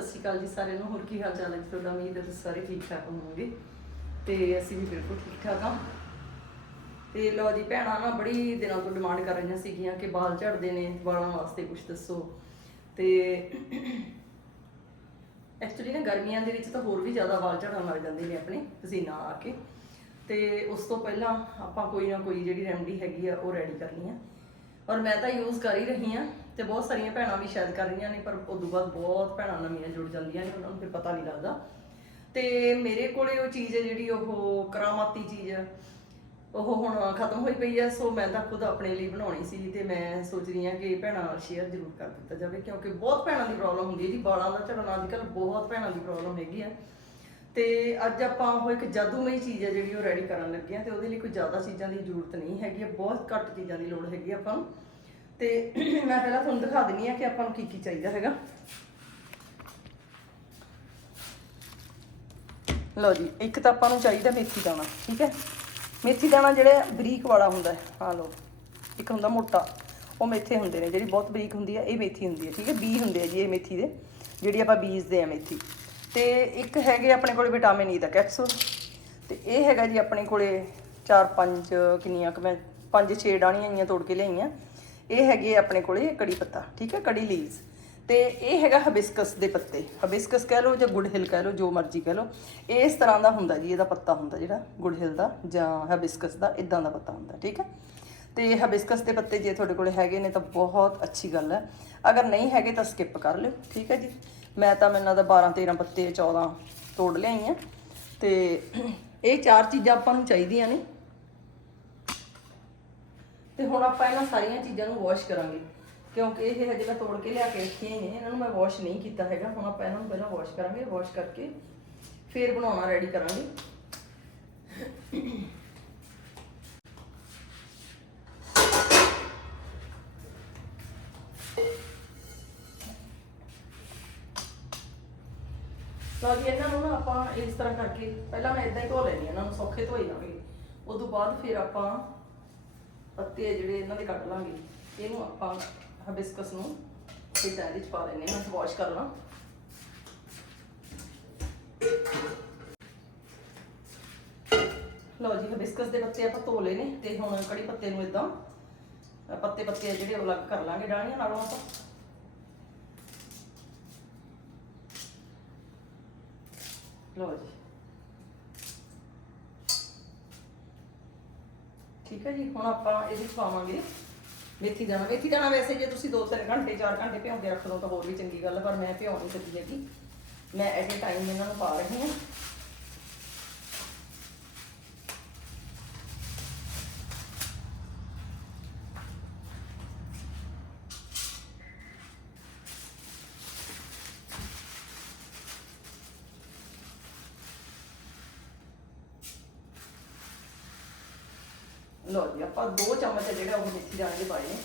ਸਤਿ ਸ਼੍ਰੀ ਅਕਾਲ ਜੀ ਸਾਰਿਆਂ ਨੂੰ। ਹੋਰ ਕੀ ਹਾਲ ਚਾਲ ਹੈ ਜੀ ਤੁਹਾਡਾ? ਉਮੀਦ ਹੈ ਤੁਸੀਂ ਸਾਰੇ ਠੀਕ ਠਾਕ ਹੋਵੋਗੇ। ਤੇ ਅਸੀਂ ਵੀ ਬਿਲਕੁਲ ਠੀਕ ਠਾਕ ਹਾਂ। ਤੇ ਲੋ ਜੀ, ਭੈਣਾਂ ਨਾ ਬੜੀ ਦਿਨਾਂ ਤੋਂ ਡਿਮਾਂਡ ਕਰ ਰਹੀਆਂ ਸੀਗੀਆਂ ਕਿ ਵਾਲ ਝੜਦੇ ਨੇ, ਵਾਲਾਂ ਵਾਸਤੇ ਕੁਝ ਦੱਸੋ। ਤੇ ਐਕਚੁਅਲੀ ਨਾ ਗਰਮੀਆਂ ਦੇ ਵਿੱਚ ਤਾਂ ਹੋਰ ਵੀ ਜ਼ਿਆਦਾ ਵਾਲ ਝੜਨ ਲੱਗ ਜਾਂਦੇ ਨੇ ਆਪਣੇ ਪਸੀਨਾ ਆ ਕੇ। ਤੇ ਉਸ ਤੋਂ ਪਹਿਲਾਂ ਆਪਾਂ ਕੋਈ ਨਾ ਕੋਈ ਜਿਹੜੀ ਰੈਮਡੀ ਹੈਗੀ ਆ, ਉਹ ਰੈਡੀ ਕਰਨੀ ਆ ਔਰ ਮੈਂ ਤਾਂ ਯੂਜ਼ ਕਰ ਹੀ ਰਹੀ ਆ ਤੇ ਬਹੁਤ ਸਾਰੀਆਂ ਭੈਣਾਂ ਵੀ ਸ਼ਾਇਦ ਕਰ ਰਹੀਆਂ ਨੇ, ਪਰ ਉਦੋਂ ਬਾਅਦ ਬਹੁਤ ਭੈਣਾਂ ਨਵੀਆਂ ਜੁੜ ਜਾਂਦੀਆਂ ਨੇ, ਉਹਨਾਂ ਨੂੰ ਫਿਰ ਪਤਾ ਨਹੀਂ ਲੱਗਦਾ। ਤੇ ਮੇਰੇ ਕੋਲੇ ਉਹ ਚੀਜ਼ ਹੈ ਜਿਹੜੀ ਉਹ ਕਰਾਮਾਤੀ ਚੀਜ਼ ਹੈ। ਉਹ ਹੁਣ ਖਤਮ ਹੋਈ ਪਈ ਹੈ, ਸੋ ਮੈਂ ਤਾਂ ਖੁਦ ਆਪਣੇ ਲਈ ਬਣਾਉਣੀ ਸੀ ਤੇ ਮੈਂ ਸੋਚ ਰਹੀ ਹਾਂ ਕਿ ਭੈਣਾਂ ਨਾਲ ਸ਼ੇਅਰ ਜ਼ਰੂਰ ਕਰ ਦਿੱਤਾ ਜਾਵੇ, ਕਿਉਂਕਿ ਬਹੁਤ ਭੈਣਾਂ ਦੀ ਪ੍ਰੋਬਲਮ ਹੁੰਦੀ ਹੈ ਜੀ ਬਾਲਾਂ ਦਾ ਝੜਨਾ ਅੱਜ ਕੱਲ੍ਹ ਬਹੁਤ ਭੈਣਾਂ ਦੀ ਪ੍ਰੋਬਲਮ ਹੈਗੀ ਆ ਤੇ ਅੱਜ ਆਪਾਂ ਉਹ ਇੱਕ ਜਾਦੂਮਈ ਚੀਜ਼ ਹੈ ਜਿਹੜੀ ਉਹ ਰੈਡੀ ਕਰਨ ਲੱਗੇ ਆ ਤੇ ਉਹਦੇ ਲਈ ਕੋਈ ਜ਼ਿਆਦਾ ਚੀਜ਼ਾਂ ਦੀ ਜ਼ਰੂਰਤ ਨਹੀਂ ਹੈਗੀ, ਬਹੁਤ ਘੱਟ ਚੀਜ਼ਾਂ ਦੀ ਲੋੜ ਹੈਗੀ ਆਪਾਂ ਨੂੰ। ਤੇ ਮੈਂ ਪਹਿਲਾਂ ਤੁਹਾਨੂੰ ਦਿਖਾ ਦਿੰਨੀ ਆ ਕਿ ਆਪਾਂ ਨੂੰ ਕੀ ਕੀ ਚਾਹੀਦਾ ਹੈਗਾ। ਲਓ ਜੀ, ਇੱਕ ਤਾਂ ਆਪਾਂ ਨੂੰ ਚਾਹੀਦਾ ਮੇਥੀ ਦਾਣਾ, ਠੀਕ ਹੈ? ਮੇਥੀ ਦਾਣਾ ਜਿਹੜਾ ਬਰੀਕ ਵਾਲਾ ਹੁੰਦਾ ਹੈ। ਆ ਲਓ, ਇੱਕ ਹੁੰਦਾ ਮੋਟਾ, ਉਹ ਮੇਥੇ ਹੁੰਦੇ ਨੇ, ਜਿਹੜੀ ਬਹੁਤ ਬਰੀਕ ਹੁੰਦੀ ਹੈ, ਇਹ ਮੇਥੀ ਹੁੰਦੀ ਹੈ, ਠੀਕ ਹੈ? ਬੀ ਹੁੰਦੇ ਆ ਜੀ ਇਹ ਮੇਥੀ ਦੇ, ਜਿਹੜੀ ਆਪਾਂ ਬੀਜਦੇ ਆ ਮੇਥੀ। ਤੇ ਇੱਕ ਹੈਗੇ ਆਪਣੇ ਕੋਲੇ ਵਿਟਾਮਿਨ ਈ ਦਾ ਕੈਪਸੂਲ, ਤੇ ਇਹ ਹੈਗਾ ਜੀ ਆਪਣੇ ਕੋਲੇ 4-5 ਕਿੰਨੀਆਂ ਕੁ ਮੈਂ 5-6 ਡਾਣੀਆਂ ਆਈਆਂ ਤੋੜ ਕੇ ਲਿਆਈਆਂ। ਇਹ ਹੈਗੇ ਆਪਣੇ ਕੋਲੇ ਕੜੀ ਪੱਤਾ, ਠੀਕ ਹੈ, ਕੜੀ ਲੀਵਸ ਤੇ ਇਹ ਹੈਗਾ ਹਬਿਸਕਸ ਦੇ ਪੱਤੇ। ਹਬਿਸਕਸ ਕਹਿ ਲਓ ਜਾਂ ਗੁੜਹਿਲ ਕਹਿ ਲਓ, ਜੋ ਮਰਜ਼ੀ ਕਹਿ ਲਓ। ਇਸ ਤਰ੍ਹਾਂ ਦਾ ਹੁੰਦਾ ਜੀ, ਇਹਦਾ ਪੱਤਾ ਹੁੰਦਾ ਜਿਹੜਾ, ਗੁੜਹਿਲ ਦਾ ਜਾਂ ਹਬਿਸਕਸ ਦਾ ਇਦਾਂ ਦਾ ਪੱਤਾ ਹੁੰਦਾ, ਠੀਕ ਹੈ। ਤੇ ਹਬਿਸਕਸ ਦੇ ਪੱਤੇ ਜੇ ਤੁਹਾਡੇ ਕੋਲੇ ਹੈਗੇ ਨੇ ਤਾਂ ਬਹੁਤ ਅੱਛੀ ਗੱਲ ਹੈ। ਅਗਰ ਨਹੀਂ ਹੈਗੇ ਤਾਂ ਸਕਿਪ ਕਰ ਲਿਓ, ਠੀਕ ਹੈ ਜੀ। ਮੈਂ ਤਾਂ ਮੈਨੂੰ ਦਾ 12 13 ਪੱਤੇ 14 ਤੋੜ ਲਿਆਈ ਆ ਤੇ ਇਹ ਚਾਰ ਚੀਜ਼ਾਂ ਆਪਾਂ ਨੂੰ ਚਾਹੀਦੀਆਂ ਨੇ। ਤੇ ਹੁਣ ਆਪਾਂ ਇਹਨਾਂ ਸਾਰੀਆਂ ਚੀਜ਼ਾਂ ਨੂੰ ਵਾਸ਼ ਕਰਾਂਗੇ। ਕਿਉਂਕਿ ਇਹ ਹਜੇ ਮੈਂ ਤੋੜ ਕੇ ਲਿਆ ਕੇ ਰੱਖੀਆਂ ਹੀ ਨੇ, ਇਹਨਾਂ ਨੂੰ ਮੈਂ ਵਾਸ਼ ਨਹੀਂ ਕੀਤਾ ਹੈਗਾ। ਹੁਣ ਆਪਾਂ ਇਹਨਾਂ ਨੂੰ ਪਹਿਲਾਂ ਵਾਸ਼ ਕਰਾਂਗੇ ਵਾਸ਼ ਕਰਕੇ ਫਿਰ ਬਣਾਉਣਾ ਰੈਡੀ ਕਰਾਂਗੇ। ਲਓ ਜੀ ਇਹਨਾਂ ਨੂੰ ਨਾ ਆਪਾਂ ਇਸ ਤਰ੍ਹਾਂ ਕਰਕੇ, ਪਹਿਲਾਂ ਮੈਂ ਇਦਾਂ ਹੀ ਧੋ ਲੈਣੀ ਇਹਨਾਂ ਨੂੰ ਸੌਖੇ ਧੋਈ ਲਾਂਗੇ। ਉਸ ਤੋਂ ਬਾਅਦ ਫਿਰ ਆਪਾਂ ਪੱਤੇ ਜਿਹੜੇ ਇਹਨਾਂ ਦੇ ਕੱਢ ਲਾਂਗੇ। ਇਹਨੂੰ ਆਪਾਂ ਹਬਿਸਕਸ ਨੂੰ ਇਦਾਂ ਇਹਦੇ ਚ ਪਾ ਲੈਣੇ ਹਾਂ ਵਾਸ਼ ਕਰ ਲਾਂ। ਲਓ ਜੀ ਹਬਿਸਕਸ ਦੇ ਪੱਤੇ ਆਪਾਂ ਧੋ ਲਏ ਨੇ ਤੇ ਹੁਣ ਕੜੀ ਪੱਤੇ ਨੂੰ ਇਦਾਂ ਪੱਤੇ ਪੱਤੇ ਜਿਹੜੇ ਉਹ ਅਲੱਗ ਕਰ ਲਾਂਗੇ ਡਾਣੀਆਂ ਨਾਲੋਂ ਆਪਾਂ। ਲਓ ਜੀ। ਠੀਕ ਹੈ ਜੀ, ਹੁਣ ਆਪਾਂ ਇਹਦੇ ਵਿੱਚ ਪਾਵਾਂਗੇ ਮੇਥੀ ਦਾਣਾ। ਮੇਥੀ ਦਾਣਾ ਵੈਸੇ ਜੇ ਤੁਸੀਂ 2-3 ਘੰਟੇ 4 ਘੰਟੇ ਭਿਉਂ ਕੇ ਰੱਖ ਲਓ ਤਾਂ ਹੋਰ ਵੀ ਚੰਗੀ ਗੱਲ ਹੈ ਪਰ ਮੈਂ ਭਿਉਂ ਨਹੀਂ ਸਕਦੀ ਹੈਗੀ। ਮੈਂ ਐਟ ਏ ਟਾਈਮ ਇਹਨਾਂ ਨੂੰ ਪਾ ਰਹੀ ਹਾਂ ਲਓ ਜੀ ਆਪਾਂ 2 ਚਮਚ ਜਿਹੜਾ ਉਹ ਮੇਥੀ ਦਾਣੇ ਦੇ ਪਾਏ ਨੇ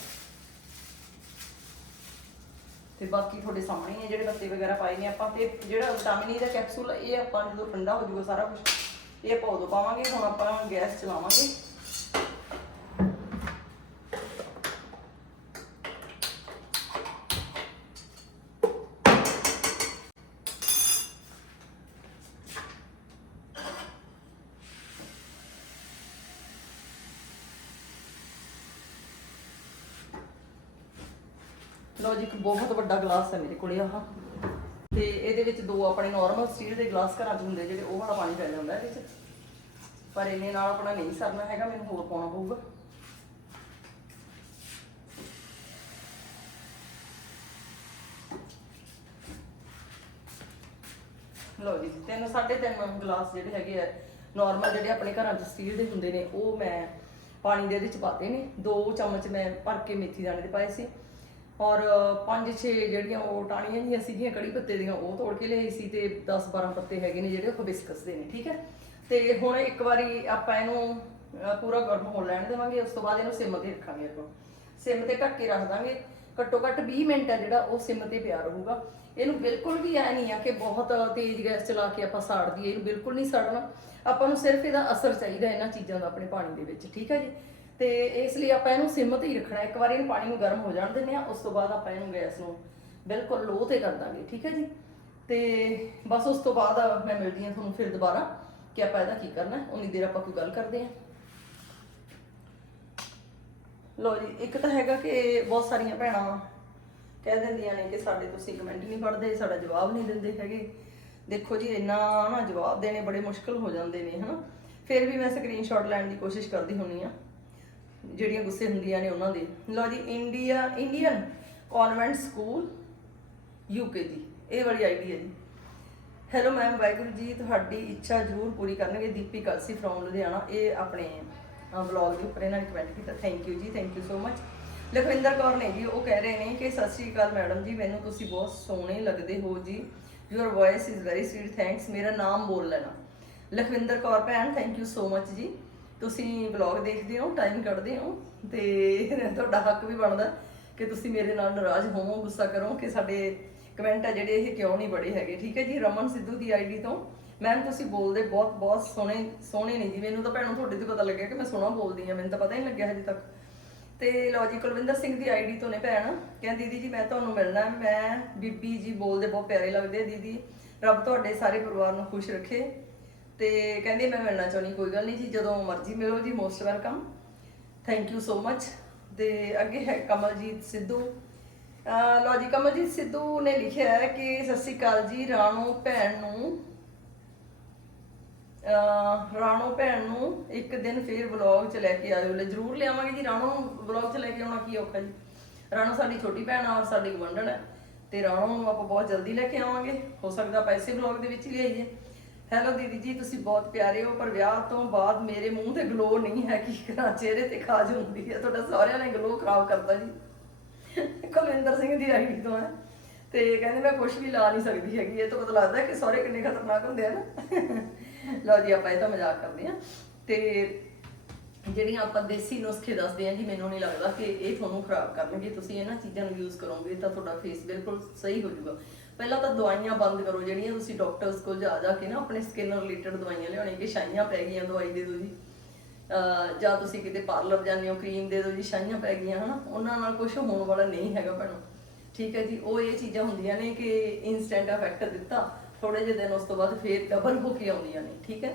ਤੇ ਬਾਕੀ ਤੁਹਾਡੇ ਸਾਹਮਣੇ ਹੀ ਹੈ ਜਿਹੜੇ ਪੱਤੇ ਵਗੈਰਾ ਪਾਏ ਨੇ ਆਪਾਂ ਤੇ ਜਿਹੜਾ ਵਿਟਾਮਿਨ ਈ ਦਾ ਕੈਪਸੂਲ ਇਹ ਆਪਾਂ ਜਦੋਂ ਠੰਡਾ ਹੋ ਜਾਊਗਾ ਸਾਰਾ ਕੁਝ ਇਹ ਆਪਾਂ ਉਦੋਂ ਪਾਵਾਂਗੇ, ਹੁਣ ਆਪਾਂ ਗੈਸ ਚਲਾਵਾਂਗੇ। ਲਓ ਜੀ, ਇੱਕ ਬਹੁਤ ਵੱਡਾ ਗਲਾਸ ਹੈ ਮੇਰੇ ਕੋਲੇ ਆਹ। ਤੇ ਇਹਦੇ ਵਿੱਚ ਦੋ ਆਪਣੇ ਨਾਰਮਲ ਸਟੀਲ ਦੇ ਗਲਾਸ ਘਰਾਂ 'ਚ ਹੁੰਦੇ ਜਿਹੜੇ ਉਹ ਵਾਲਾ ਪਾਣੀ ਪੈ ਜਾਂਦਾ ਇਹਦੇ 'ਚ। ਪਰ ਇਹਨੇ ਨਾਲ ਆਪਣਾ ਨਹੀਂ ਸਰਨਾ ਹੈਗਾ, ਮੈਨੂੰ ਹੋਰ ਪਾਉਣਾ ਪਊਗਾ। ਲਓ ਜੀ, ਤਿੰਨ ਸਾਢੇ ਤਿੰਨ ਗਲਾਸ ਜਿਹੜੇ ਹੈਗੇ ਆ ਨਾਰਮਲ ਜਿਹੜੇ ਆਪਣੇ ਘਰਾਂ 'ਚ ਸਟੀਲ ਦੇ ਹੁੰਦੇ ਨੇ, ਉਹ ਮੈਂ ਪਾਣੀ ਦੇ ਇਹਦੇ 'ਚ ਪਾਤੇ ਨੇ। ਦੋ ਚਮਚ ਮੈਂ ਭਰ ਕੇ ਮੇਥੀ ਦਾਣੇ ਦੇ ਪਾਏ ਸੀ। ਔਰ 5-6 ਜਿਹੜੀਆਂ ਉਹ ਟਾਣੀਆਂ ਜੀਆਂ ਸੀਗੀਆਂ, ਕੜੀ ਪੱਤੇ ਦੀਆਂ, ਉਹ ਤੋੜ ਕੇ ਲਿਆਈ ਸੀ ਤੇ 10-12 ਪੱਤੇ ਹੈਗੇ ਨੇ ਜਿਹੜੇ ਹਬਿਸਕਸ ਦੇ ਨੇ, ਠੀਕ ਹੈ? ਤੇ ਹੁਣ ਇੱਕ ਵਾਰੀ ਆਪਾਂ ਇਹਨੂੰ ਪੂਰਾ ਗਰਮ ਹੋਣ ਲੈਣ ਦੇਵਾਂਗੇ, ਉਸ ਤੋਂ ਬਾਅਦ ਇਹਨੂੰ ਸਿਮ ਤੇ ਰੱਖਾਂਗੇ ਆਪਾਂ। ਸਿਮ ਤੇ ਢੱਕ ਕੇ ਰੱਖ ਦਾਂਗੇ। ਘੱਟੋ ਘੱਟ 20 ਮਿੰਟ ਹੈ ਜਿਹੜਾ ਉਹ ਸਿਮ ਤੇ ਪਿਆ ਰਹੂਗਾ। ਇਹਨੂੰ ਬਿਲਕੁਲ ਵੀ ਐ ਨਹੀਂ ਆ ਕਿ ਬਹੁਤ ਤੇਜ਼ ਗੈਸ ਚਲਾ ਕੇ ਆਪਾਂ ਸਾੜ ਦਈਏ ਇਹਨੂੰ ਬਿਲਕੁਲ ਨਹੀਂ ਸਾੜਨਾ। ਆਪਾਂ ਨੂੰ ਸਿਰਫ ਇਹਦਾ ਅਸਰ ਚਾਹੀਦਾ ਇਹਨਾਂ ਚੀਜ਼ਾਂ ਦਾ ਆਪਣੇ ਪਾਣੀ ਦੇ ਵਿੱਚ, ਠੀਕ ਹੈ ਜੀ? ਤੇ ਇਸ ਲਈ ਆਪਾਂ ਇਹਨੂੰ ਸਿਮ ਤੇ ਹੀ ਰੱਖਣਾ ਇੱਕ ਵਾਰੀ ਇਹਨੂੰ ਪਾਣੀ ਨੂੰ ਗਰਮ ਹੋ ਜਾਣ ਦਿੰਦੇ ਆ ਉਸ ਤੋਂ ਬਾਅਦ ਆਪਾਂ ਇਹਨੂੰ ਗੈਸ ਨੂੰ ਬਿਲਕੁਲ ਲੋ ਤੇ ਕਰ ਦਾਂਗੇ, ਠੀਕ ਹੈ ਜੀ? ਤੇ ਬਸ ਉਸ ਤੋਂ ਬਾਅਦ ਮੈਂ ਮਿਲਦੀ ਹਾਂ ਤੁਹਾਨੂੰ ਫਿਰ ਦੁਬਾਰਾ ਕਿ ਆਪਾਂ ਇਹਦਾ ਕੀ ਕਰਨਾ ਹੈ। ਉਨੀ ਦੇਰ ਆਪਾਂ ਕੋਈ ਗੱਲ ਕਰਦੇ ਹਾਂ। ਲੋ ਜੀ, ਇੱਕ ਤਾਂ ਹੈਗਾ ਕਿ ਬਹੁਤ ਸਾਰੀਆਂ ਭੈਣਾਂ ਕਹਿ ਦਿੰਦੀਆਂ ਨੇ ਕਿ ਸਾਡੇ ਤੁਸੀਂ ਕਮੈਂਟ ਨਹੀਂ ਪੜ੍ਹਦੇ, ਸਾਡਾ ਜਵਾਬ ਨਹੀਂ ਦਿੰਦੇ ਹੈਗੇ। ਦੇਖੋ ਜੀ, ਇੰਨਾ ਨਾ ਜਵਾਬ ਦੇਣੇ ਬੜੇ ਮੁਸ਼ਕਲ ਹੋ ਜਾਂਦੇ ਨੇ, ਹਨਾ? ਫਿਰ ਵੀ ਮੈਂ ਸਕਰੀਨਸ਼ਾਟ ਲੈਣ ਦੀ ਕੋਸ਼ਿਸ਼ ਕਰਦੀ ਹੁੰਨੀ ਆ ਜਿਹੜੀਆਂ ਗੁੱਸੇ ਹੁੰਦੀਆਂ ਨੇ ਉਹਨਾਂ ਦੇ। ਲਓ ਜੀ India Indian convent school UKG ਇਹ ਵਾਲੀ ਆਈਡੀ ਹੈ ਜੀ। ਹੈਲੋ ਮੈਮ ਵਾਹਿਗੁਰੂ ਜੀ, ਤੁਹਾਡੀ ਇੱਛਾ ਜ਼ਰੂਰ ਪੂਰੀ ਕਰਨਗੇ। ਦੀਪੀ ਕਲਸੀ ਫਰੋਮ ਲੁਧਿਆਣਾ। ਇਹ ਆਪਣੇ ਵਲੌਗ ਦੇ ਉੱਪਰ ਇਹਨਾਂ ਨੇ ਕਮੈਂਟ ਕੀਤਾ। ਥੈਂਕ ਯੂ ਜੀ thank you so much Lakhwinder Kaur ਨੇ ਜੀ, ਉਹ ਕਹਿ ਰਹੇ ਨੇ ਕਿ, ਸਤਿ ਸ਼੍ਰੀ ਅਕਾਲ ਮੈਡਮ ਜੀ, ਮੈਨੂੰ ਤੁਸੀਂ ਬਹੁਤ ਸੋਹਣੇ ਲੱਗਦੇ ਹੋ ਜੀ। Your voice is very sweet thanks ਮੇਰਾ ਨਾਮ ਬੋਲ ਲੈਣਾ। ਲਖਵਿੰਦਰ ਕੌਰ ਭੈਣ ਥੈਂਕ ਯੂ ਸੋ ਮਚ ਜੀ। ਤੁਸੀਂ ਵਲੌਗ ਦੇਖਦੇ ਹੋ ਟਾਈਮ ਕੱਢਦੇ ਹੋ ਤੇ ਤੁਹਾਡਾ ਹੱਕ ਵੀ ਬਣਦਾ ਕਿ ਤੁਸੀਂ ਮੇਰੇ ਨਾਲ ਨਾਰਾਜ਼ ਹੋਵੋ, ਗੁੱਸਾ ਕਰੋ ਕਿ ਸਾਡੇ ਕਮੈਂਟ ਆ ਜਿਹੜੇ ਇਹ ਕਿਉਂ ਨਹੀਂ ਬੜੇ ਹੈਗੇ। ਠੀਕ ਹੈ ਜੀ? ਰਮਨ ਸਿੱਧੂ ਦੀ ਆਈਡੀ ਤੋਂ। ਮੈਮ ਤੁਸੀਂ ਬੋਲਦੇ ਬਹੁਤ ਬਹੁਤ ਸੋਹਣੇ ਸੋਹਣੇ ਨੇ ਜੀ। ਮੈਨੂੰ ਤਾਂ ਭੈਣੋਂ, ਤੁਹਾਡੇ ਤੋਂ ਪਤਾ ਲੱਗਿਆ ਕਿ ਮੈਂ ਸੋਹਣਾ ਬੋਲਦੀ ਆ ਮੈਨੂੰ ਤਾਂ ਪਤਾ ਹੀ ਨਹੀਂ ਲੱਗਿਆ ਹਜੇ ਤੱਕ। ਤੇ ਲਓ ਜੀ, ਕੁਲਵਿੰਦਰ ਸਿੰਘ ਦੀ ਆਈਡੀ ਤੋਂ ਨੇ ਭੈਣ। ਕਹਿੰਦੀ, ਦੀਦੀ ਜੀ, ਮੈਂ ਤੁਹਾਨੂੰ ਮਿਲਣਾ ਮੈਂ ਬੀਬੀ ਜੀ ਬੋਲਦੇ ਬਹੁਤ ਪਿਆਰੇ ਲੱਗਦੇ ਆ, ਦੀਦੀ। ਰੱਬ ਤੁਹਾਡੇ ਸਾਰੇ ਪਰਿਵਾਰ ਨੂੰ ਖੁਸ਼ ਰੱਖੇ। ਤੇ ਕਹਿੰਦੇ ਮੈਂ ਮਿਲਣਾ ਚਾਹੁੰਦੀ ਕੋਈ ਗੱਲ ਨਹੀਂ ਜੀ, ਜਦੋਂ ਮਰਜ਼ੀ ਮਿਲੋ ਜੀ most welcome thank you so much ਤੇ ਅੱਗੇ ਹੈ ਕਮਲਜੀਤ ਸਿੱਧੂ। ਅਹ ਜੀ, ਕਮਲਜੀਤ ਸਿੱਧੂ ਨੇ ਲਿਖਿਆ ਹੈ ਕਿ ਸਤਿ ਸ਼੍ਰੀ ਅਕਾਲ ਜੀ, ਰਾਣੋ ਭੈਣ ਨੂੰ, ਅਹ ਰਾਣੋ ਭੈਣ ਨੂੰ ਇੱਕ ਦਿਨ ਫੇਰ ਵਲੌਗ 'ਚ ਲੈ ਕੇ ਆਇਓ। ਲੈ ਜਰੂਰ ਲਿਆਵਾਂਗੇ ਜੀ, ਰਾਣੋ ਨੂੰ ਵਲੌਗ 'ਚ ਲੈ ਕੇ ਆਉਣਾ ਕੀ ਔਖਾ ਜੀ। ਰਾਣੋ ਸਾਡੀ ਛੋਟੀ ਭੈਣ ਆ ਔਰ ਸਾਡੀ ਗਵੰਡਣ ਹੈ। ਤੇ ਰਾਣੋ ਨੂੰ ਆਪਾਂ ਬਹੁਤ ਜਲਦੀ ਲੈ ਕੇ ਆਵਾਂਗੇ। ਹੋ ਸਕਦਾ ਪੈਸੇ ਵਲੌਗ ਦੇ ਵਿੱਚ ਹੀ ਲਿਆਈਏ ਹੈਲੋ ਦੀਦੀ ਜੀ, ਤੁਸੀਂ ਬਹੁਤ ਪਿਆਰੇ ਹੋ, ਪਰ ਵਿਆਹ ਤੋਂ ਬਾਅਦ ਮੇਰੇ ਮੂੰਹ ਤੇ ਗਲੋ ਨਹੀਂ ਹੈ, ਕੀ ਕਰਾਂ? ਚਿਹਰੇ ਤੇ ਖਾਜ ਹੁੰਦੀ ਹੈ ਤੁਹਾਡਾ ਸਾਰਿਆਂ ਨੇ ਗਲੋ ਖਰਾਬ ਕਰਤਾ ਜੀ। ਕੁਲਵਿੰਦਰ ਸਿੰਘ ਦੀ ਆਈਡੀ ਤੋਂ ਹੈ। ਤੇ ਕਹਿੰਦੇ ਮੈਂ ਕੁਝ ਵੀ ਲਾ ਨਹੀਂ ਸਕਦੀ ਹੈਗੀ, ਇਹ ਤਾਂ ਪਤਾ ਲੱਗਦਾ ਕਿ ਸਾਰੇ ਕਿੰਨੇ ਖਤਰਨਾਕ ਹੁੰਦੇ ਆ ਨਾ। ਲਓ ਜੀ, ਆਪਾਂ ਇਹ ਤਾਂ ਮਜ਼ਾਕ ਕਰਦੇ ਆ ਤੇ ਜਿਹੜੀਆਂ ਆਪਾਂ ਦੇਸੀ ਨੁਸਖੇ ਦੱਸਦੇ ਆ ਜੀ, ਮੈਨੂੰ ਨਹੀਂ ਲੱਗਦਾ ਕਿ ਇਹ ਤੁਹਾਨੂੰ ਖਰਾਬ ਕਰਨਗੇ। ਤੁਸੀਂ ਇਹਨਾਂ ਚੀਜ਼ਾਂ ਨੂੰ ਯੂਜ਼ ਕਰੋਗੇ ਤਾਂ ਤੁਹਾਡਾ ਫੇਸ ਬਿਲਕੁਲ ਸਹੀ ਹੋ ਜਾਊਗਾ। ਪਹਿਲਾਂ ਤਾਂ ਦਵਾਈਆਂ ਬੰਦ ਕਰੋ, ਜਿਹੜੀਆਂ ਤੁਸੀਂ ਡਾਕਟਰਸ ਕੋਲ ਜਾ ਜਾ ਕੇ ਨਾ ਆਪਣੇ ਸਕਿਨ ਰਿਲੇਟਡ ਦਵਾਈਆਂ ਲਿਆਉਣੇ ਕਿ ਛਾਈਆਂ ਪੈ ਗਈਆਂ ਦਵਾਈ ਦੇ ਦਿਓ ਜੀ। ਜਾਂ ਤੁਸੀਂ ਕਿਤੇ ਪਾਰਲਰ ਜਾਂਦੇ ਹੋ ਕਰੀਮ ਦੇ ਦਿਓ ਜੀ ਛਾਈਆਂ ਪੈ ਗਈਆਂ, ਹਨਾ? ਉਹਨਾਂ ਨਾਲ ਕੁਝ ਹੋਣ ਵਾਲਾ ਨਹੀਂ ਹੈਗਾ ਭੈਣੋ। ਠੀਕ ਹੈ ਜੀ, ਉਹ ਇਹ ਚੀਜ਼ਾਂ ਹੁੰਦੀਆਂ ਨੇ ਕਿ ਇਨਸਟੈਂਟ ਇਫੈਕਟ ਦਿੱਤਾ ਥੋੜੇ ਜਿਹੇ ਦਿਨ ਉਸ ਤੋਂ ਬਾਅਦ ਫੇਰ ਡਬਲ ਹੋ ਕੇ ਆਉਂਦੀਆਂ ਨੇ, ਠੀਕ ਹੈ?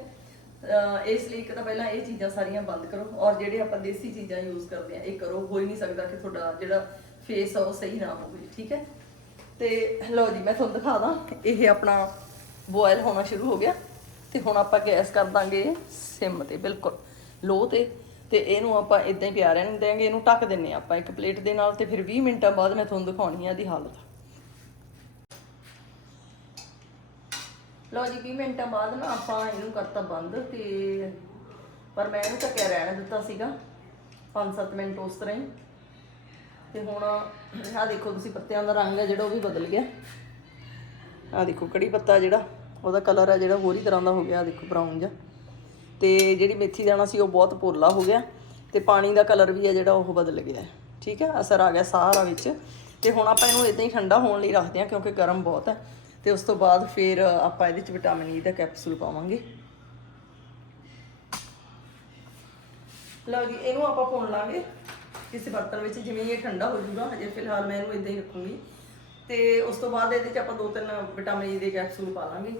ਇਸ ਲਈ ਇੱਕ ਤਾਂ ਪਹਿਲਾਂ ਇਹ ਚੀਜ਼ਾਂ ਸਾਰੀਆਂ ਬੰਦ ਕਰੋ, ਔਰ ਜਿਹੜੇ ਆਪਾਂ ਦੇਸੀ ਚੀਜ਼ਾਂ ਯੂਜ਼ ਕਰਦੇ ਆ ਇਹ ਕਰੋ, ਹੋ ਹੀ ਨਹੀਂ ਸਕਦਾ ਕਿ ਤੁਹਾਡਾ ਜਿਹੜਾ ਫੇਸ ਆ ਉਹ ਸਹੀ ਨਾ ਹੋਵੇ, ਠੀਕ ਹੈ? ਤੇ ਲਓ ਜੀ, ਮੈਂ ਤੁਹਾਨੂੰ ਦਿਖਾ ਦਾਂ। ਇਹ ਆਪਣਾ ਬੋਇਲ ਹੋਣਾ ਸ਼ੁਰੂ ਹੋ ਗਿਆ ਤੇ ਹੁਣ ਆਪਾਂ ਗੈਸ ਕਰ ਦਾਂਗੇ ਸਿਮ ਤੇ, ਬਿਲਕੁਲ। ਲੋ ਤੇ ਤੇ ਇਹਨੂੰ ਆਪਾਂ ਇਦਾਂ ਹੀ ਪਿਆ ਰਹਿਣ ਦੇਾਂਗੇ ਇਹਨੂੰ ਢੱਕ ਦਿੰਨੇ ਆਪਾਂ ਇੱਕ ਪਲੇਟ ਦੇ ਨਾਲ ਤੇ ਫਿਰ 20 ਮਿੰਟਾਂ ਬਾਅਦ ਮੈਂ ਤੁਹਾਨੂੰ ਦਿਖਾਉਣੀ ਆ ਇਹਦੀ ਹਾਲਤ। ਲਓ ਜੀ 20 ਮਿੰਟਾਂ ਬਾਅਦ ਨਾ ਆਪਾਂ ਇਹਨੂੰ ਕਰਤਾ ਬੰਦ ਤੇ ਪਰ ਮੈਂ ਇਹਨੂੰ ਢੱਕਿਆ ਰਹਿਣ ਦਿੱਤਾ ਸੀਗਾ। 5-7 ਮਿੰਟ ਉਸ ਤਰ੍ਹਾਂ ਹੀ। ਤੇ ਹੁਣ ਆਹ ਦੇਖੋ ਤੁਸੀਂ ਪੱਤਿਆਂ ਦਾ ਰੰਗ ਹੈ ਜਿਹੜਾ ਉਹ ਵੀ ਬਦਲ ਗਿਆ। ਆਹ ਦੇਖੋ ਕੜੀ ਪੱਤਾ ਜਿਹੜਾ, ਉਹਦਾ ਕਲਰ ਹੈ ਜਿਹੜਾ ਹੋਰ ਹੀ ਤਰ੍ਹਾਂ ਦਾ ਹੋ ਗਿਆ, ਆਹ ਦੇਖੋ ਬਰਾਊਨ ਜਿਹਾ। ਤੇ ਜਿਹੜੀ ਮੇਥੀ ਦਾਣਾ ਸੀ ਉਹ ਬਹੁਤ ਪੋਲਾ ਹੋ ਗਿਆ ਤੇ ਪਾਣੀ ਦਾ ਕਲਰ ਵੀ ਹੈ ਜਿਹੜਾ ਉਹ ਬਦਲ ਗਿਆ। ਠੀਕ ਹੈ, ਅਸਰ ਆ ਗਿਆ ਸਾਰਾ ਵਿੱਚ। ਤੇ ਹੁਣ ਆਪਾਂ ਇਹਨੂੰ ਇਦਾਂ ਹੀ ਠੰਡਾ ਹੋਣ ਲਈ ਰੱਖਦੇ ਹਾਂ ਕਿਉਂਕਿ ਗਰਮ ਬਹੁਤ ਹੈ। ਤੇ ਉਸ ਤੋਂ ਬਾਅਦ ਫਿਰ ਆਪਾਂ ਇਹਦੇ ਚ ਵਿਟਾਮਿਨ ਈ ਦਾ ਕੈਪਸੂਲ ਪਾਵਾਂਗੇ। ਲਓ ਜੀ, ਇਹਨੂੰ ਆਪਾਂ ਭੁੰਨ ਲਾਂਗੇ। ਕਿਸੇ ਬਰਤਨ ਵਿੱਚ ਜਿਵੇਂ ਇਹ ਠੰਡਾ ਹੋ ਜਾਊਗਾ, ਹਜੇ ਫਿਲਹਾਲ ਮੈਂ ਇਹਨੂੰ ਇਦਾਂ ਹੀ ਰੱਖੂੰਗੀ। ਤੇ ਉਸ ਤੋਂ ਬਾਅਦ ਇਹਦੇ ਚ ਆਪਾਂ ਦੋ ਤਿੰਨ ਵਿਟਾਮਿਨ ਈ ਦੇ ਕੈਪਸੂਲ ਪਾ ਲਾਂਗੇ।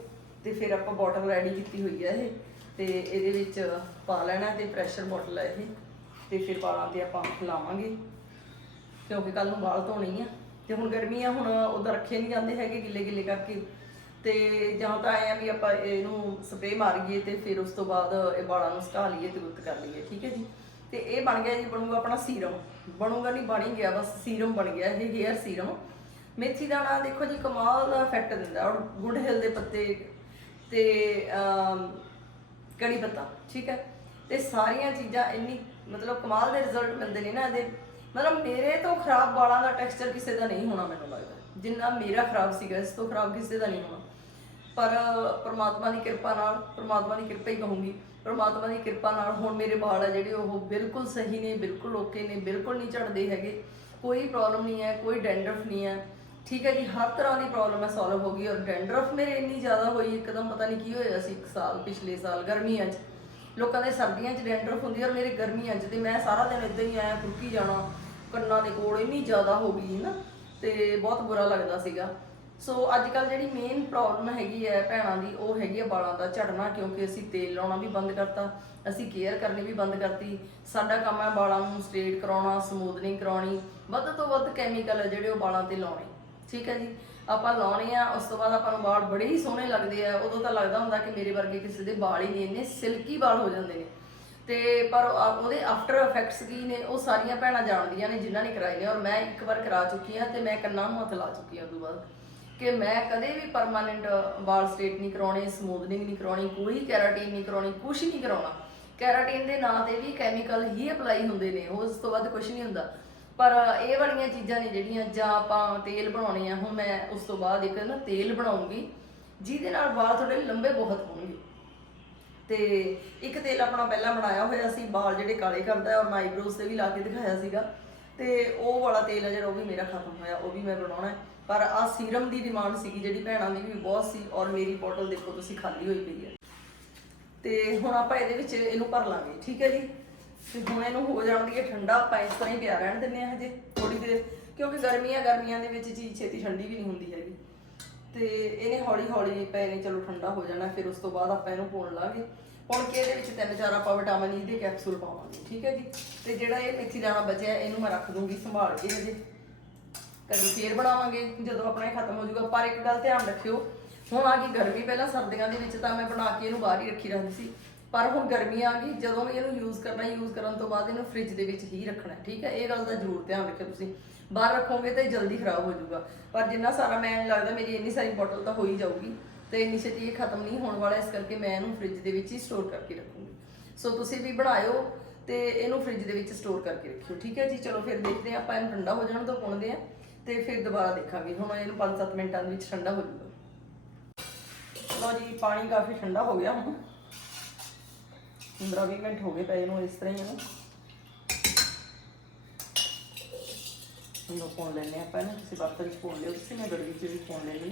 ਤੇ ਫਿਰ ਆਪਾਂ ਬੋਟਲ ਰੈਡੀ ਕੀਤੀ ਹੋਈ ਹੈ ਇਹ। ਤੇ ਇਹਦੇ ਵਿੱਚ ਪਾ ਲੈਣਾ ਤੇ ਪ੍ਰੈਸ਼ਰ ਬੋਟਲ ਹੈ ਇਹ। ਤੇ ਫਿਰ ਵਾਲਾਂ ਤੇ ਆਪਾਂ ਲਾਵਾਂਗੇ। ਕਿਉਂਕਿ ਕੱਲ ਨੂੰ ਵਾਲ ਧੋਣੇ ਆ। ਤੇ ਹੁਣ ਗਰਮੀ ਆ ਹੁਣ ਉਧਰ ਰੱਖੇ ਨਹੀਂ ਜਾਂਦੇ ਹੈਗੇ ਗਿੱਲੇ ਗਿੱਲੇ ਕਰਕੇ। ਤੇ ਜਾਂ ਤਾਂ ਐ ਆ ਵੀ ਆਪਾਂ ਇਹਨੂੰ ਸਪਰੇਅ ਮਾਰੀਏ ਤੇ ਫਿਰ ਉਸ ਤੋਂ ਬਾਅਦ ਇਹ ਵਾਲਾਂ ਨੂੰ ਸੁਕਾ ਲਈਏ ਤੇ ਗੁੱਤ ਕਰ ਲਈਏ। ਠੀਕ ਹੈ ਜੀ? ਤੇ ਇਹ ਬਣ ਗਿਆ ਜੀ, ਬਣੂਗਾ ਆਪਣਾ ਸੀਰਮ। ਬਣੂਗਾ ਨਹੀਂ, ਬਣ ਹੀ ਗਿਆ, ਬਸ ਸੀਰਮ ਬਣ ਗਿਆ, ਇਹ ਹੇਅਰ ਸੀਰਮ। ਮੇਥੀ ਦਾਣਾ ਦੇਖੋ ਜੀ, ਕਮਾਲ ਦਾ ਇਫੈਕਟ ਦਿੰਦਾ, ਔਰ ਗੁੱਡ ਹਿਲ ਦੇ ਪੱਤੇ ਤੇ ਕੜੀ ਪੱਤਾ, ਠੀਕ ਹੈ? ਤੇ ਸਾਰੀਆਂ ਚੀਜ਼ਾਂ ਇੰਨੀ, ਮਤਲਬ ਕਮਾਲ ਦੇ ਰਿਜ਼ਲਟ ਮਿਲਦੇ ਨੇ ਨਾ ਇਹਦੇ। ਮਤਲਬ ਮੇਰੇ ਤੋਂ ਖਰਾਬ ਵਾਲਾਂ ਦਾ ਟੈਕਸਚਰ ਕਿਸੇ ਦਾ ਨਹੀਂ ਹੋਣਾ ਮੈਨੂੰ ਲੱਗਦਾ। ਜਿੰਨਾ ਮੇਰਾ ਖਰਾਬ ਸੀਗਾ, ਇਸ ਤੋਂ ਖਰਾਬ ਕਿਸੇ ਦਾ ਨਹੀਂ ਹੋਣਾ। ਪਰ, ਪ੍ਰਮਾਤਮਾ ਦੀ ਕਿਰਪਾ ਨਾਲ, ਪ੍ਰਮਾਤਮਾ ਦੀ ਕਿਰਪਾ ਹੀ ਕਹੂੰਗੀ। ਪਰਮਾਤਮਾ ਦੀ ਕਿਰਪਾ ਨਾਲ ਹੁਣ ਮੇਰੇ ਵਾਲ ਆ ਜਿਹੜੇ, ਉਹ ਬਿਲਕੁਲ ਸਹੀ ਨੇ, ਬਿਲਕੁਲ ਓਕੇ ਨੇ, ਬਿਲਕੁਲ ਨਹੀਂ ਝੜਦੇ ਹੈਗੇ। ਕੋਈ ਪ੍ਰੋਬਲਮ ਨਹੀਂ ਹੈ, ਕੋਈ ਡੈਂਡਰਫ ਨਹੀਂ ਹੈ। ਠੀਕ ਹੈ ਜੀ, ਹਰ ਤਰ੍ਹਾਂ ਦੀ ਪ੍ਰੋਬਲਮ ਹੈ ਸੋਲਵ ਹੋ ਗਈ ਔਰ ਡੈਂਡਰਫ ਮੇਰੇ ਇੰਨੀ ਜ਼ਿਆਦਾ ਹੋਈ, ਇੱਕਦਮ ਪਤਾ ਨਹੀਂ ਕੀ ਹੋਇਆ ਸੀ, ਇੱਕ ਸਾਲ, ਪਿਛਲੇ ਸਾਲ, ਗਰਮੀਆਂ 'ਚ। ਲੋਕਾਂ ਦੇ ਸਰਦੀਆਂ 'ਚ ਡੈਂਡਰਫ ਹੁੰਦੀ ਔਰ ਮੇਰੇ ਗਰਮੀਆਂ 'ਚ ਤੇ ਮੈਂ ਸਾਰਾ ਦਿਨ ਇਦਾਂ ਹੀ ਆਇਆ ਫੁਰਕੀ ਜਾਣਾ, ਕੰਨਾਂ ਦੇ ਕੋਲ ਇੰਨੀ ਜ਼ਿਆਦਾ ਹੋ ਗਈ ਨਾ, ਤੇ ਬਹੁਤ ਬੁਰਾ ਲੱਗਦਾ ਸੀਗਾ। ਸੋ ਅੱਜ ਕੱਲ ਜਿਹੜੀ ਮੇਨ ਪ੍ਰੋਬਲਮ ਹੈਗੀ ਹੈ ਭੈਣਾਂ ਦੀ, ਉਹ ਹੈਗੀ ਹੈ ਵਾਲਾਂ ਦਾ ਝੜਨਾ, ਕਿਉਂਕਿ ਅਸੀਂ ਤੇਲ ਲਾਉਣਾ ਵੀ ਬੰਦ ਕਰਤਾ, ਅਸੀਂ ਕੇਅਰ ਕਰਨੀ ਵੀ ਬੰਦ ਕਰਤੀ। ਸਾਡਾ ਕੰਮ ਹੈ ਵਾਲਾਂ ਨੂੰ ਸਟ੍ਰੇਟ ਕਰਾਉਣਾ ਸਮੂਥਨਿੰਗ ਕਰਾਉਣੀ, ਵੱਧ ਤੋਂ ਵੱਧ ਕੈਮੀਕਲ ਹੈ ਜਿਹੜੇ ਉਹ ਵਾਲਾਂ ਤੇ ਲਾਉਣੇ। ਠੀਕ ਹੈ ਜੀ? ਆਪਾਂ ਲਾਉਣੇ ਆ, ਉਸ ਤੋਂ ਬਾਅਦ ਆਪਾਂ ਨੂੰ ਵਾਲ ਬੜੇ ਹੀ ਸੋਹਣੇ ਲੱਗਦੇ ਆ। ਉਦੋਂ ਤਾਂ ਲੱਗਦਾ ਹੁੰਦਾ ਕਿ ਮੇਰੇ ਵਰਗੇ ਕਿਸੇ ਦੇ ਵਾਲ ਹੀ ਨਹੀਂ ਇੰਨੇ ਸਿਲਕੀ ਵਾਲ ਹੋ ਜਾਂਦੇ ਨੇ। ਤੇ ਪਰ ਉਹਦੇ ਆਫਟਰ ਇਫੈਕਟਸ ਕੀ ਨੇ? ਉਹ ਸਾਰੀਆਂ ਭੈਣਾਂ ਜਾਣਦੀਆਂ ਨੇ, ਜਿਨ੍ਹਾਂ ਨੇ ਕਰਾਏ ਨੇ, ਔਰ ਮੈਂ ਇੱਕ ਵਾਰ ਕਰਾ ਚੁੱਕੀ ਹਾਂ ਤੇ ਮੈਂ ਕੰਨਾਂ ਨੂੰ ਹੱਥ ਲਾ ਚੁੱਕੀ ਹਾਂ ਉਦੋਂ ਬਾਅਦ। ਕਿ ਮੈਂ ਕਦੇ ਵੀ ਪਰਮਾਨੈਂਟ ਵਾਲ ਸਟ੍ਰੇਟ ਨਹੀਂ ਕਰਾਉਣੇ ਸਮੂਥਨਿੰਗ ਨਹੀਂ ਕਰਾਉਣੀ ਕੋਈ ਕੈਰਾਟਿਨ ਨਹੀਂ ਕਰਾਉਣੀ ਕੁਝ ਨਹੀਂ ਕਰਾਉਣਾ। ਕੈਰਾਟਿਨ ਦੇ ਨਾਂ ਤੇ ਵੀ ਕੈਮੀਕਲ ਹੀ ਅਪਲਾਈ ਹੁੰਦੇ ਨੇ ਉਸ ਤੋਂ ਬਾਅਦ ਕੁਝ ਨਹੀਂ ਹੁੰਦਾ। ਪਰ ਇਹ ਵਾਲੀਆਂ ਚੀਜ਼ਾਂ ਨੇ ਜਿਹੜੀਆਂ ਜਾਂ ਆਪਾਂ ਤੇਲ ਬਣਾਉਣੇ ਆ, ਹੁਣ ਮੈਂ ਉਸ ਤੋਂ ਬਾਅਦ ਇੱਕ ਨਾ ਤੇਲ ਬਣਾਉਂਗੀ, ਜਿਹਦੇ ਨਾਲ ਵਾਲ ਤੁਹਾਡੇ ਲੰਬੇ ਬਹੁਤ ਹੋਣਗੇ। ਤੇ ਇੱਕ ਤੇਲ ਆਪਣਾ ਪਹਿਲਾਂ ਬਣਾਇਆ ਹੋਇਆ ਸੀ, ਵਾਲ ਜਿਹੜੇ ਕਾਲੇ ਕਰਦਾ ਹੈ, ਔਰ ਮੈਂ ਆਈਬ੍ਰੋਜ਼ ਤੇ ਵੀ ਲਾ ਕੇ ਦਿਖਾਇਆ ਸੀਗਾ। ਤੇ ਉਹ ਵਾਲਾ ਤੇਲ ਹੈ ਜਿਹੜਾ ਉਹ ਵੀ ਮੇਰਾ ਖਤਮ ਹੋਇਆ, ਉਹ ਵੀ ਮੈਂ ਬਣਾਉਣਾ ਹੈ। ਪਰ ਆ ਸੀਰਮ ਦੀ ਡਿਮਾਂਡ ਸੀਗੀ, ਜਿਹੜੀ ਭੈਣਾਂ ਦੀ ਵੀ ਬਹੁਤ ਸੀ, ਔਰ ਮੇਰੀ ਬੋਟਲ ਦੇਖੋ ਤੁਸੀਂ ਖਾਲੀ ਹੋਈ ਪਈ ਹੈ। ਤੇ ਹੁਣ ਆਪਾਂ ਇਹਦੇ ਵਿੱਚ ਇਹਨੂੰ ਭਰ ਲਾਂਗੇ, ਠੀਕ ਹੈ ਜੀ? ਤੇ ਹੁਣ ਇਹਨੂੰ ਹੋ ਜਾਣ ਦੀ ਠੰਡਾ, ਆਪਾਂ ਇਸ ਤਰ੍ਹਾਂ ਹੀ ਪਿਆ ਰਹਿਣ ਦਿੰਦੇ ਆ ਹਜੇ ਥੋੜੀ ਦੇਰ, ਕਿਉਂਕਿ ਗਰਮੀਆਂ ਗਰਮੀਆਂ ਦੇ ਵਿੱਚ ਚੀਜ਼ ਛੇਤੀ ਠੰਡੀ ਵੀ ਨਹੀਂ ਹੁੰਦੀ ਹੈਗੀ। ਤੇ ਇਹਨੇ ਹੌਲੀ ਹੌਲੀ ਪੈ ਨੇ ਚਲੋ ਠੰਡਾ ਹੋ ਜਾਣਾ, ਫਿਰ ਉਸ ਤੋਂ ਬਾਅਦ ਆਪਾਂ ਇਹਨੂੰ ਪਾਉਣ ਲਾਂਗੇ। ਪੁਣ ਕੇ ਇਹਦੇ ਵਿੱਚ ਤਿੰਨ ਚਾਰ ਆਪਾਂ ਵਿਟਾਮਿਨ ਈ e ਦੇ ਕੈਪਸੂਲ ਪਾਵਾਂਗੇ, ਠੀਕ ਹੈ ਜੀ? ਤੇ ਜਿਹੜਾ ਇਹ ਮੇਥੀ ਦਾਣਾ ਬਚਿਆ, ਇਹਨੂੰ ਮੈਂ ਰੱਖ ਦੂੰਗੀ, ਸੰਭਾਲ ਕੇ ਹਜੇ। ਕਦੀ ਫੇਰ ਬਣਾਵਾਂਗੇ, ਜਦੋਂ ਆਪਣਾ ਇਹ ਖਤਮ ਹੋ ਜਾਊਗਾ। ਪਰ ਇੱਕ ਗੱਲ ਧਿਆਨ ਰੱਖਿਓ, ਹੁਣ ਆ ਗਈ ਗਰਮੀ, ਪਹਿਲਾਂ ਸਰਦੀਆਂ ਦੇ ਵਿੱਚ ਤਾਂ ਮੈਂ ਬਣਾ ਕੇ ਇਹਨੂੰ ਬਾਹਰ ਹੀ ਰੱਖੀ ਰਹਿੰਦੀ ਸੀ। ਪਰ ਹੁਣ ਗਰਮੀ ਆ ਗਈ, ਜਦੋਂ ਵੀ ਇਹਨੂੰ ਯੂਜ਼ ਕਰਨਾ ਯੂਜ਼ ਕਰਨ ਤੋਂ ਬਾਅਦ ਇਹਨੂੰ ਫ੍ਰਿਜ ਦੇ ਵਿੱਚ ਹੀ ਰੱਖਣਾ ਠੀਕ ਹੈ? ਇਹ ਗੱਲ ਦਾ ਜ਼ਰੂਰ ਧਿਆਨ ਰੱਖਿਓ ਤੁਸੀਂ। ਬਾਹਰ ਰੱਖੋਗੇ ਤਾਂ ਜਲਦੀ ਖਰਾਬ ਹੋ ਜਾਊਗਾ। ਪਰ ਜਿੰਨਾ ਸਾਰਾ ਮੈਂ ਲੱਗਦਾ ਮੇਰੀ ਇੰਨੀ ਸਾਰੀ ਬੋਟਲ ਤਾਂ ਹੋ ਹੀ ਜਾਊਗੀ ਤੇ ਇੰਨੀ ਛੇਤੀ ਇਹ ਖਤਮ ਨਹੀਂ ਹੋਣ ਵਾਲਾ, ਇਸ ਕਰਕੇ ਮੈਂ ਇਹਨੂੰ ਫ੍ਰਿਜ ਦੇ ਵਿੱਚ ਹੀ ਸਟੋਰ ਕਰਕੇ ਰੱਖੂੰਗੀ। ਸੋ ਤੁਸੀਂ ਵੀ ਬਣਾਇਓ ਤੇ ਇਹਨੂੰ ਫ੍ਰਿਜ ਦੇ ਵਿੱਚ ਸਟੋਰ ਕਰਕੇ ਰੱਖਿਓ, ਠੀਕ ਹੈ ਜੀ? ਚਲੋ ਫਿਰ ਦੇਖਦੇ ਹਾਂ, ਆਪਾਂ ਇਹਨੂੰ ਠੰਡਾ ਹੋ ਜਾਣ ਤੋਂ ਪੁਣਦੇ ਹਾਂ। ਤੇ ਫਿਰ ਦੁਬਾਰਾ ਦੇਖਾਂਗੇ। ਹੁਣ ਇਹਨੂੰ 5-7 ਮਿੰਟਾਂ ਦੇ ਵਿੱਚ ਠੰਡਾ ਹੋ ਜਾਊਗਾ ਲਓ ਜੀ, ਪਾਣੀ ਕਾਫੀ ਠੰਡਾ ਹੋ ਗਿਆ ਹੁਣ। 15-20 ਮਿੰਟ ਹੋ ਗਏ ਪਏ ਇਹਨੂੰ ਇਸ ਤਰ੍ਹਾਂ ਹੀ ਇਹਨੂੰ ਇਹਨੂੰ ਪਾਉਣ ਲੈਣੇ ਆਪਾਂ ਇਹਨੂੰ। ਤੁਸੀਂ ਬਰਤਨ 'ਚ ਪਾਉਣ ਲਿਓ। ਤੁਸੀਂ ਮੈਂ ਗੜਵੀ 'ਚ ਵੀ ਪੁਣ ਲੈਣੀ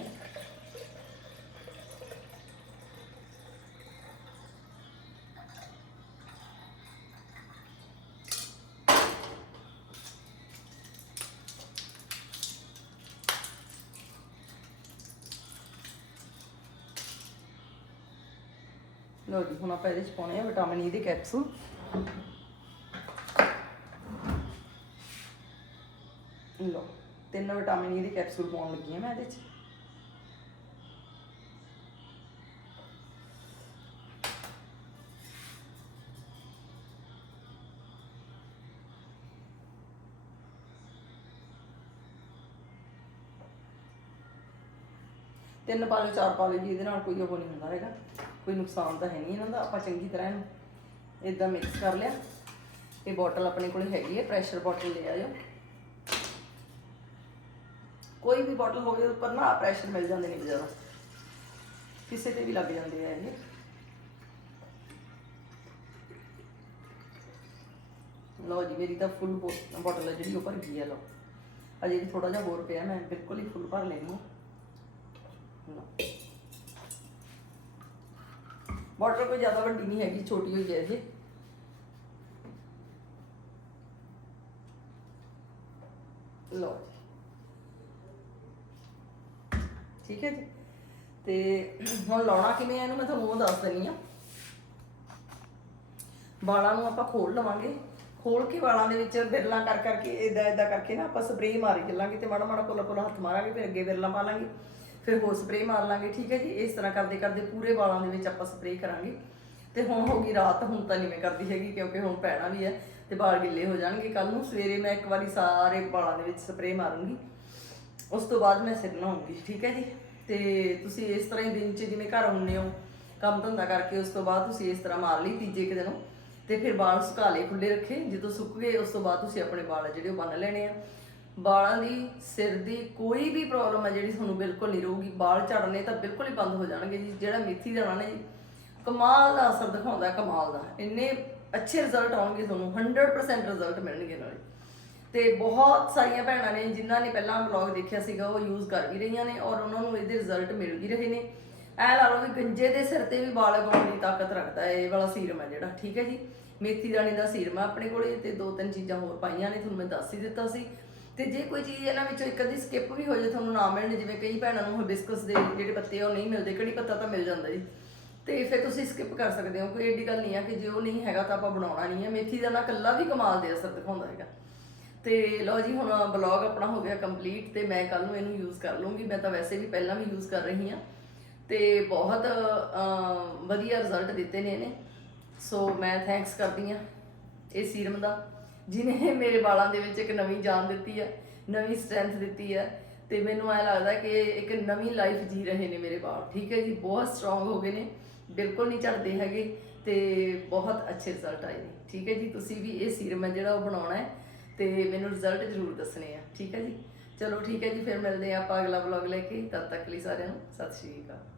ਲਓ ਜੀ, ਹੁਣ ਆਪਾਂ ਇਹਦੇ 'ਚ ਪਾਉਣੇ ਆ ਵਿਟਾਮਿਨ ਈ e ਦੇ ਕੈਪਸੂਲ ਲਓ, ਤਿੰਨ ਵਿਟਾਮਿਨ ਈ e ਦੇ ਕੈਪਸੂਲ ਪਾਉਣ ਲੱਗੀ ਹਾਂ ਮੈਂ ਇਹਦੇ 'ਚ। ਤਿੰਨ ਪਾ ਲਓ, ਚਾਰ ਪਾ ਲਓ ਜੀ, ਇਹਦੇ ਨਾਲ ਕੋਈ ਉਹ ਨਹੀਂ ਹੁੰਦਾ ਹੈਗਾ ਕੋਈ ਨੁਕਸਾਨ ਤਾਂ ਹੈ ਨਹੀਂ ਇਹਨਾਂ ਦਾ, ਆਪਾਂ ਚੰਗੀ ਤਰ੍ਹਾਂ ਇਹਨੂੰ ਇਦਾਂ ਮਿਕਸ ਕਰ ਲਿਆ। ਇਹ ਬੋਟਲ ਆਪਣੇ ਕੋਲ ਹੈਗੀ ਹੈ ਪ੍ਰੈਸ਼ਰ ਬੋਟਲ ਲੈ ਆਇਓ। ਕੋਈ ਵੀ ਬੋਟਲ ਹੋਵੇ ਉੱਪਰ ਨਾ ਪ੍ਰੈਸ਼ਰ ਮਿਲ ਜਾਂਦੇ ਨੇ ਬਾਜ਼ਾਰੋਂ ਕਿਸੇ ਤੇ ਵੀ ਲੱਗ ਜਾਂਦੇ ਆ ਇਹ। ਲਓ ਜੀ, ਮੇਰੀ ਤਾਂ ਫੁੱਲ ਬੋਟਲ ਹੈ ਜਿਹੜੀ ਉਹ ਭਰ ਗਈ ਹੈ, ਲਓ। ਅਜੇ ਵੀ ਥੋੜਾ ਜਿਹਾ ਹੋਰ ਪਿਆ, ਮੈਂ ਬਿਲਕੁਲ ਹੀ ਫੁੱਲ ਭਰ ਲੈਣੀ ਹੈ ਲਓ ਬੋਟਲ ਕੋਈ ਜ਼ਿਆਦਾ ਵੱਡੀ ਨਹੀਂ ਹੈਗੀ, ਛੋਟੀ ਹੋਈ ਹੈ ਇਹ ਲਓ ਜੀ। ਠੀਕ ਹੈ ਜੀ। ਤੇ ਹੁਣ ਲਾਉਣਾ ਕਿਵੇਂ ਆ ਇਹਨੂੰ ਮੈਂ ਤੁਹਾਨੂੰ ਉਹ ਦੱਸ ਦਿੰਨੀ ਆ ਵਾਲਾਂ ਨੂੰ ਆਪਾਂ ਖੋਲ ਲਵਾਂਗੇ। ਖੋਲ ਕੇ ਵਾਲਾਂ ਦੇ ਵਿੱਚ ਬਿਰਲਾਂ ਕਰ ਕਰਕੇ ਇਦਾਂ ਇਦਾਂ ਕਰਕੇ ਨਾ ਆਪਾਂ ਸਪਰੇਅ ਮਾਰੀ ਚੱਲਾਂਗੇ ਤੇ ਮਾੜਾ ਮਾੜਾ ਕੋਲਾ ਕੋਲਾ ਹੱਥ ਮਾਰਾਂਗੇ, ਫਿਰ ਅੱਗੇ ਬਿਰਲਾਂ ਪਾ ਲਾਂਗੇ। ਫਿਰ ਹੋਰ ਸਪਰੇਅ ਮਾਰ ਲਾਂਗੇ, ਠੀਕ ਹੈ ਜੀ? ਇਸ ਤਰ੍ਹਾਂ ਕਰਦੇ ਕਰਦੇ ਪੂਰੇ ਵਾਲਾਂ ਦੇ ਵਿੱਚ ਆਪਾਂ ਸਪਰੇਅ ਕਰਾਂਗੇ। ਤੇ ਹੁਣ ਹੋ ਗਈ ਰਾਤ, ਹੁਣ ਤਾਂ ਨਹੀਂ ਮੈਂ ਕਰਦੀ ਹੈਗੀ ਕਿਉਂਕਿ ਹੁਣ ਪੈਣਾ ਵੀ ਹੈ ਤੇ ਵਾਲ ਗਿੱਲੇ ਹੋ ਜਾਣਗੇ ਕੱਲ ਨੂੰ। ਸਵੇਰੇ ਮੈਂ ਇੱਕ ਵਾਰੀ ਸਾਰੇ ਵਾਲਾਂ ਦੇ ਵਿੱਚ ਸਪਰੇਅ ਮਾਰੂੰਗੀ। ਉਸ ਤੋਂ ਬਾਅਦ ਮੈਂ ਸਿਰ ਨਹਾਉਂਗੀ, ਠੀਕ ਹੈ ਜੀ? ਤੇ ਤੁਸੀਂ ਇਸ ਤਰ੍ਹਾਂ ਹੀ ਦਿਨ 'ਚ ਜਿਵੇਂ ਘਰ ਹੁੰਨੇ ਹੋ, ਕੰਮ ਧੰਦਾ ਕਰਕੇ ਉਸ ਤੋਂ ਬਾਅਦ ਤੁਸੀਂ ਇਸ ਤਰ੍ਹਾਂ ਮਾਰ ਲਈ ਤੀਜੇ ਕੁ ਦਿਨੋਂ। ਤੇ ਫਿਰ ਵਾਲ ਸੁਕਾ ਲਏ ਖੁੱਲੇ ਰੱਖੇ। ਜਦੋਂ ਸੁੱਕ ਗਏ, ਉਸ ਤੋਂ ਬਾਅਦ ਤੁਸੀਂ ਆਪਣੇ ਵਾਲ ਜਿਹੜੇ ਉਹ ਬੰਨ ਲੈਣੇ ਆ। ਵਾਲਾਂ ਦੀ, ਸਿਰ ਦੀ ਕੋਈ ਵੀ ਪ੍ਰੋਬਲਮ ਹੈ ਜਿਹੜੀ ਤੁਹਾਨੂੰ ਬਿਲਕੁਲ ਨਹੀਂ ਰਹੂਗੀ। ਬਾਲ ਝੜਨੇ ਤਾਂ ਬਿਲਕੁਲ ਹੀ ਬੰਦ ਹੋ ਜਾਣਗੇ ਜੀ। ਜਿਹੜਾ ਮੇਥੀ ਦਾਣਾ ਨੇ ਜੀ, ਕਮਾਲ ਦਾ ਅਸਰ ਦਿਖਾਉਂਦਾ ਕਮਾਲ ਦਾ। ਇੰਨੇ ਅੱਛੇ ਰਿਜ਼ਲਟ ਆਉਣਗੇ ਤੁਹਾਨੂੰ 100% ਰਿਜ਼ਲਟ ਮਿਲਣਗੇ ਨਾਲੇ। ਤੇ ਬਹੁਤ ਸਾਰੀਆਂ ਭੈਣਾਂ ਨੇ, ਜਿਨ੍ਹਾਂ ਨੇ ਪਹਿਲਾਂ ਵਲੌਗ ਦੇਖਿਆ ਸੀਗਾ, ਉਹ ਯੂਜ਼ ਕਰ ਵੀ ਰਹੀਆਂ ਨੇ ਔਰ ਉਹਨਾਂ ਨੂੰ ਇਹਦੇ ਰਿਜ਼ਲਟ ਮਿਲ ਵੀ ਰਹੇ ਨੇ। ਐ ਲਾ ਲਓ ਵੀ ਗੰਜੇ ਦੇ ਸਿਰ ਤੇ ਵੀ ਵਾਲ ਉਗਾਉਣ ਦੀ ਤਾਕਤ ਰੱਖਦਾ ਹੈ, ਇਹ ਵਾਲਾ ਸੀਰਮ ਹੈ ਜਿਹੜਾ, ਠੀਕ ਹੈ ਜੀ? ਮੇਥੀ ਦਾਣੇ ਦਾ ਸੀਰਮ ਹੈ ਆਪਣੇ ਕੋਲੇ ਤੇ ਦੋ ਤਿੰਨ ਚੀਜ਼ਾਂ ਹੋਰ ਪਾਈਆਂ ਨੇ, ਤੁਹਾਨੂੰ ਮੈਂ ਦੱਸ ਹੀ ਦਿੱਤਾ ਸੀ। ਤੇ ਜੇ ਕੋਈ ਚੀਜ਼ ਇਹਨਾਂ ਵਿੱਚੋਂ ਇੱਕ ਅੱਧੀ ਸਕਿਪ ਵੀ ਹੋ ਜਾਏ, ਤੁਹਾਨੂੰ ਨਾ ਮਿਲਣ ਜਿਵੇਂ ਕਈ ਭੈਣਾਂ ਨੂੰ ਹਿਬਿਸਕਸ ਦੇ ਜਿਹੜੇ ਪੱਤੇ ਆ, ਉਹ ਨਹੀਂ ਮਿਲਦੇ ਕੜੀ ਪੱਤਾ ਤਾਂ ਮਿਲ ਜਾਂਦਾ ਜੀ। ਤੇ ਫਿਰ ਤੁਸੀਂ ਸਕਿਪ ਕਰ ਸਕਦੇ ਹੋ, ਕੋਈ ਏਡੀ ਗੱਲ ਨਹੀਂ ਆ ਕਿ ਜੇ ਉਹ ਨਹੀਂ ਹੈਗਾ ਤਾਂ ਆਪਾਂ ਬਣਾਉਣਾ ਨਹੀਂ ਹੈ ਮੇਥੀ ਦਾ ਨਾ ਕੱਲਾ ਵੀ ਕਮਾਲ ਦੇ ਅਸਰ ਦਿਖਾਉਂਦਾ ਹੈਗਾ। ਤੇ ਲਓ ਜੀ, ਹੁਣ ਬਲੌਗ ਆਪਣਾ ਹੋ ਗਿਆ ਕੰਪਲੀਟ ਤੇ ਮੈਂ ਕੱਲ ਨੂੰ ਇਹਨੂੰ ਯੂਜ਼ ਕਰ ਲੂੰਗੀ ਮੈਂ ਤਾਂ ਵੈਸੇ ਵੀ ਪਹਿਲਾਂ ਵੀ ਯੂਜ਼ ਕਰ ਰਹੀ ਹਾਂ। ਤੇ ਬਹੁਤ ਵਧੀਆ ਰਿਜ਼ਲਟ ਦਿੱਤੇ ਨੇ ਇਹਨੇ। ਸੋ ਮੈਂ ਥੈਂਕਸ ਕਰਦੀ ਹਾਂ ਇਹ ਸੀਰਮ ਦਾ। ਜਿਨੇ ਮੇਰੇ ਵਾਲਾਂ ਦੇ ਵਿੱਚ ਇੱਕ ਨਵੀਂ ਜਾਨ ਦਿੱਤੀ ਹੈ ਨਵੀਂ ਸਟਰੈਂਥ ਦਿੱਤੀ ਹੈ ਤੇ ਮੈਨੂੰ ਐ ਲੱਗਦਾ ਕਿ ਇੱਕ ਨਵੀਂ ਲਾਈਫ ਜੀ ਰਹੇ ਨੇ ਮੇਰੇ ਵਾਲ। ਠੀਕ ਹੈ ਜੀ, ਬਹੁਤ ਸਟਰੋਂਗ ਹੋ ਗਏ ਨੇ, ਬਿਲਕੁਲ ਨਹੀਂ ਝੜਦੇ ਹੈਗੇ ਤੇ ਬਹੁਤ ਅੱਛੇ ਰਿਜ਼ਲਟ ਆਏ ਨੇ। ਠੀਕ ਹੈ ਜੀ, ਤੁਸੀਂ ਵੀ ਇਹ ਸੀਰਮ ਹੈ ਜਿਹੜਾ ਉਹ ਬਣਾਉਣਾ ਹੈ ਤੇ ਮੈਨੂੰ ਰਿਜ਼ਲਟ ਜ਼ਰੂਰ ਦੱਸਣੇ ਆ। ਠੀਕ ਹੈ ਜੀ, ਚਲੋ ਠੀਕ ਹੈ ਜੀ, ਫਿਰ ਮਿਲਦੇ ਆ ਆਪਾਂ ਅਗਲਾ ਵਲੌਗ ਲੈ ਕੇ। ਤਦ ਤੱਕ ਲਈ ਸਾਰਿਆਂ ਨੂੰ ਸਤਿ ਸ਼੍ਰੀ ਅਕਾਲ।